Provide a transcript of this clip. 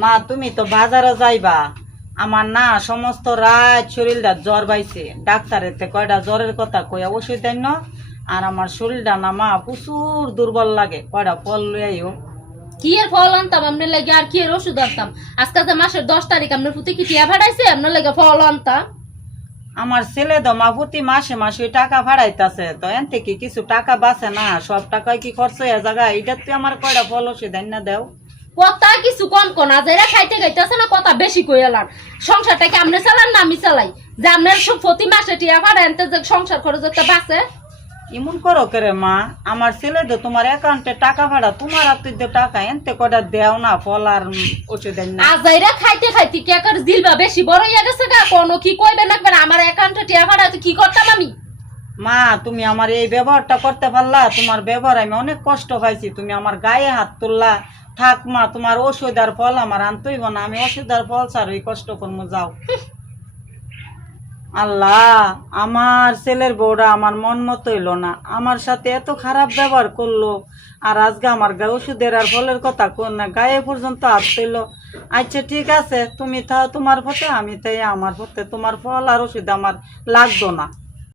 মা তুমি তো বাজারে যাইবা, আমার না সমস্ত রাত শরীরটা জ্বর বাইছে, ডাক্তারেতে কয়টা জ্বরের কথা কইয়া ওষুধ দেন না। আর আমার শরীরটা না মা প্রচুর দুর্বল লাগে, কয়টা ফল লইয়াইও। কি এর ফল আনতাম আপনার লাগে, আর কি এর ওষুধ আনতাম? আজকে যে মাসের 10 তারিখ, আপনার প্রতি কি টিয়া ভাড়াইছে আপনার লাগে ফল আনতাম? আমার ছেলে তো মা প্রতি মাসে মাসে ওই টাকা ভাড়াইতেছে, তো এন থেকে কিছু টাকা বাঁচে না, সব টাকায় কি খরচ হয়ে জায়গা, এটা তুই আমার কয়টা ফল ওষুধ দেন না দেও। কথা কিছু কম কোনা যাইরা খাইতে খাইতেছে না, কথা বেশি কইলাম। সংসারটা কি আপনি চালান না আমি চালাই? যে আপনার সব প্রতি মাসে টিয়া ভাড়া আনতে যে সংসার খরচ একটা বাঁচে। এমন করো করে মা, আমার ছেলে তো তোমার অ্যাকাউন্টে টাকা ভাড়া, তোমার হাতে তো টাকা এনতে কয়টা দেও না ফল আর ওষুধ দেন না। আজাইরা খাইতে খাইতে কি একার দিলবা বেশি বড় হইয়া গেছে গা, কোনো কি কইবে না আমার অ্যাকাউন্টে টিয়া ভাড়া তো কি করতাম আমি? মা তুমি আমার এই ব্যবহারটা করতে পারলা, তোমার ব্যবহার আমি অনেক কষ্ট পাইছি, তুমি আমার গায়ে হাত তুললা। থাক মা, তোমার ওষুধ আর ফল আমার আনতেইব না, আমি ওষুধ আর ফল ছাড় ওই কষ্ট করবো, যাও। আল্লাহ, আমার ছেলের বউরা আমার মন মতো হইলো না, আমার সাথে এত খারাপ ব্যবহার করলো। আর আজকে আমার ওষুধের আর ফলের কথা কোন না, গায়ে পর্যন্ত আসছিল। আচ্ছা ঠিক আছে, তুমি থাও তোমার পথে, আমি তাই আমার পথে, তোমার ফল আর ওষুধ আমার লাগতো না।